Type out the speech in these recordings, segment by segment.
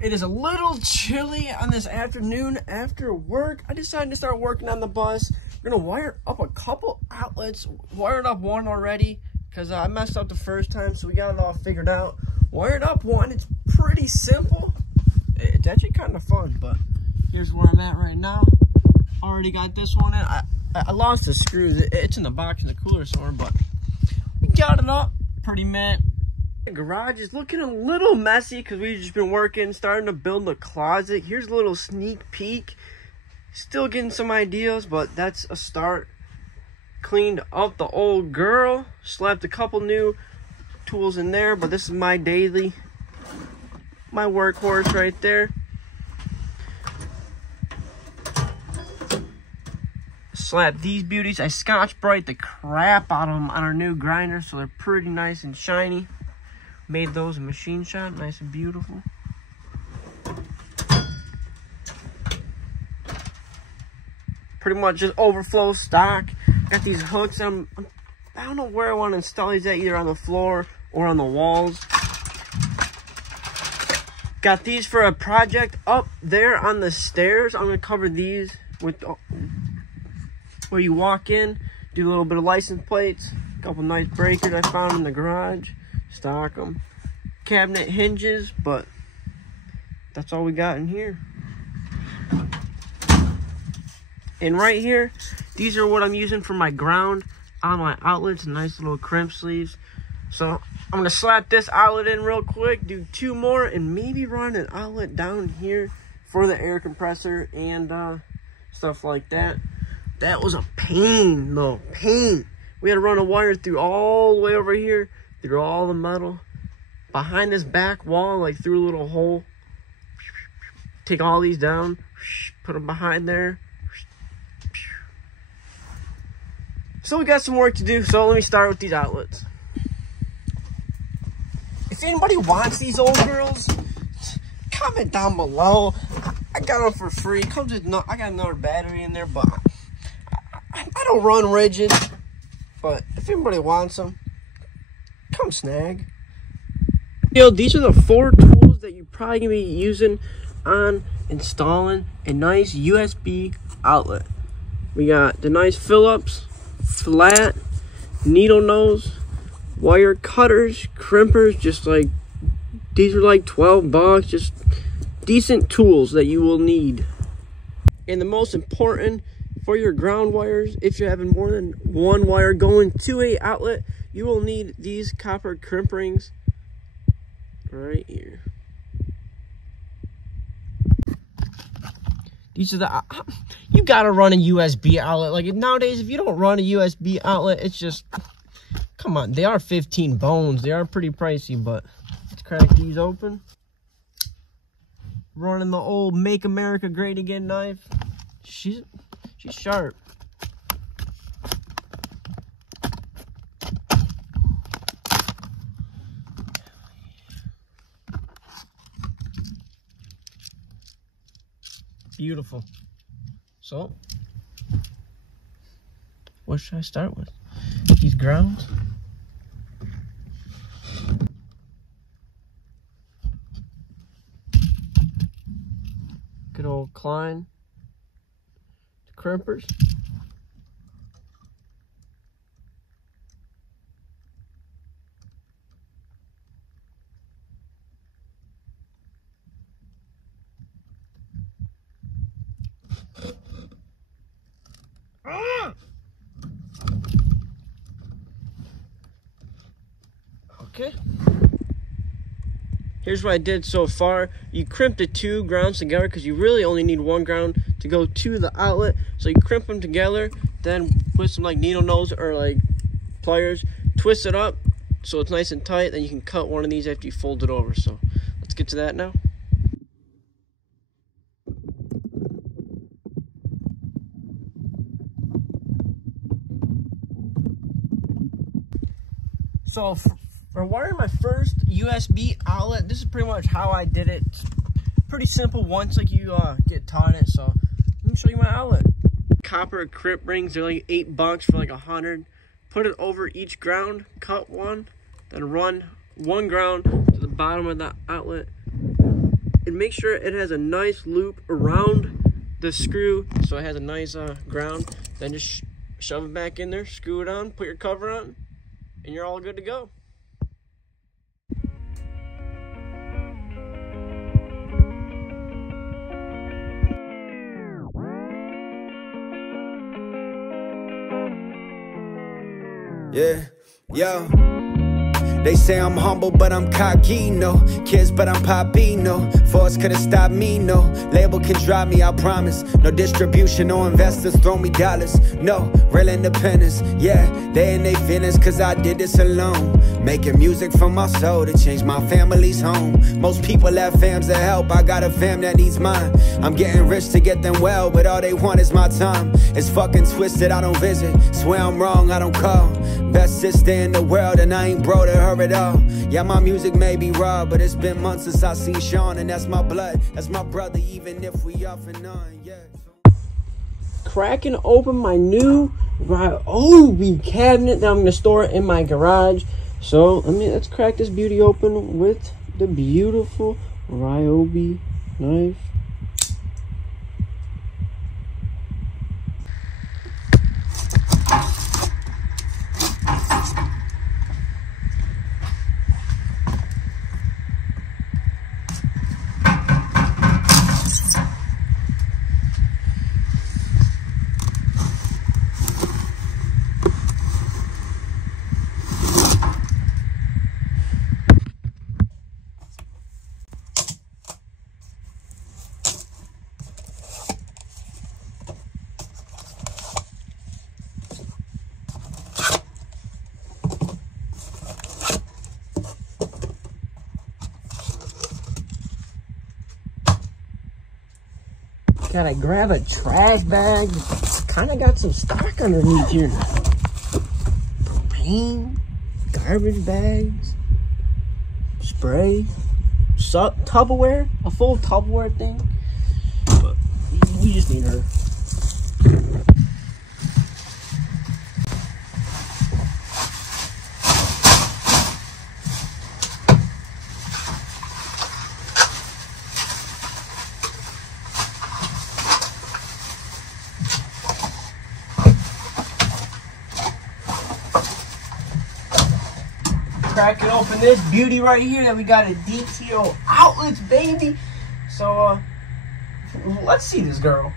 It is a little chilly on this afternoon after work. I decided to start working on the bus. We're gonna wire up a couple outlets. Wired up one already because I messed up the first time, so we got it all figured out. Wired up one. It's pretty simple. It's actually kind of fun, but here's where I'm at right now. Already got this one in. I lost the screws. It's in the box in the cooler somewhere, but we got it up. Pretty mint. The garage is looking a little messy because we've just been working, starting to build a closet. Here's a little sneak peek. Still getting some ideas, but that's a start. Cleaned up the old girl. Slapped a couple new tools in there, but this is my daily. My workhorse right there. Slap these beauties. I Scotch Brite the crap out of them on our new grinder, so they're pretty nice and shiny. Made those in machine shop, nice and beautiful. Pretty much just overflow stock. Got these hooks. I don't know where I want to install these at, either on the floor or on the walls. Got these for a project up there on the stairs. I'm gonna cover these with where you walk in, do a little bit of license plates, a couple nice breakers I found in the garage, stock them, cabinet hinges, but that's all we got in here. And right here, these are what I'm using for my ground on my outlets, nice little crimp sleeves. So I'm gonna slap this outlet in real quick, do two more, and maybe run an outlet down here for the air compressor and stuff like that. That was a pain, though. Pain. We had to run a wire through all the way over here, through all the metal. Behind this back wall, like through a little hole. Take all these down, put them behind there. So we got some work to do, so let me start with these outlets. If anybody wants these old girls, comment down below. I got them for free. Comes with I got another battery in there, but I don't run rigid, but if anybody wants them, come snag. These are the 4 tools that you're probably gonna be using on installing a nice USB outlet. We got the nice Phillips, flat, needle nose, wire cutters, crimpers, just like, these are like 12 bucks, just decent tools that you will need. And the most important, for your ground wires, if you're having more than one wire going to a outlet, you will need these copper crimp rings right here. These are the, you gotta run a USB outlet. Like nowadays, if you don't run a USB outlet, it's just, come on, they are 15 bones. They are pretty pricey, but let's crack these open. Running the old Make America Great Again knife. She's sharp. Beautiful. So, what should I start with? These grounds? Good old Klein. Crimpers. Okay. Here's what I did so far. You crimp the 2 grounds together because you really only need 1 ground to go to the outlet. So you crimp them together, then put some like needle nose or like pliers, twist it up so it's nice and tight. Then you can cut one of these after you fold it over. So let's get to that now. So for wiring my first USB outlet, this is pretty much how I did it. It's pretty simple once like you get taught it. So let me show you my outlet. Copper crimp rings, they're like 8 bucks for like 100. Put it over each ground, cut one, then run 1 ground to the bottom of the outlet. and make sure it has a nice loop around the screw so it has a nice ground. Then just shove it back in there, screw it on, put your cover on, and you're all good to go. Yeah, yo. They say I'm humble, but I'm cocky, no. Kids, but I'm poppy, no. Force could've stopped me, no. Label can drop me, I promise. No distribution, no investors throw me dollars. No, real independence, yeah. They in they feelings, cause I did this alone. Making music from my soul to change my family's home. Most people have fams to help, I got a fam that needs mine. I'm getting rich to get them well, but all they want is my time. It's fucking twisted, I don't visit. Swear I'm wrong, I don't call. Best sister in the world, and I ain't bro to her at all. Yeah, my music may be raw, but it's been months since I seen Sean, and that's my blood, that's my brother, even if we off and on, yeah. Cracking open my new Ryobi cabinet that I'm gonna store in my garage. So let's crack this beauty open with the beautiful Ryobi knife. Gotta grab a trash bag. Kind of got some stock underneath here now. Propane, garbage bags, spray, Tupperware, a full Tupperware thing. But we just need her. Cracking open this beauty right here that we got a DTO outlets, baby. So let's see this girl.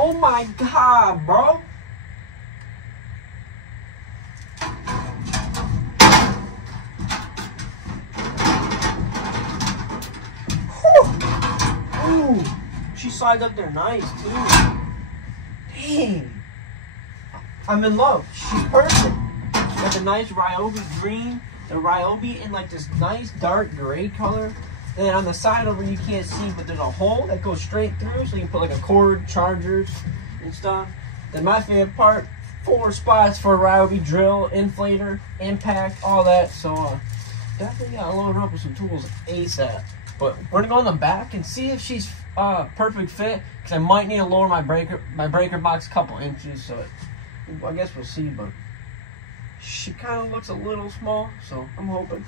Oh my God, bro. Ooh, she slides up there nice too. Dang. I'm in love. She's perfect. She got the nice Ryobi green, the Ryobi in like this nice dark gray color. And then on the side over you can't see, but there's a hole that goes straight through, so you can put like a cord, chargers, and stuff. Then my favorite part, 4 spots for a Ryobi drill, inflator, impact, all that. So definitely gotta load her up with some tools ASAP. But we're gonna go in the back and see if she's perfect fit, because I might need to lower my breaker box a couple inches. So I guess we'll see, but she kind of looks a little small, so I'm hoping.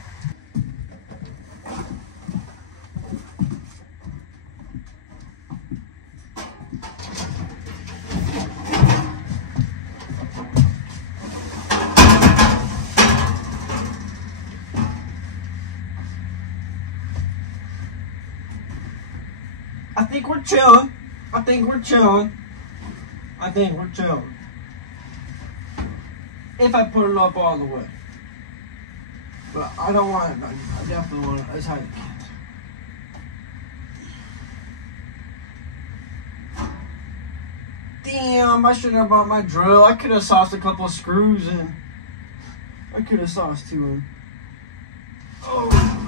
I think we're chilling. I think we're chilling. I think we're chilling. If I put it up all the way. But I don't want it. I definitely want it as high as I can. Damn, I should have brought my drill. I could have sauced a couple of screws in. I could have sauced 2 in. Oh.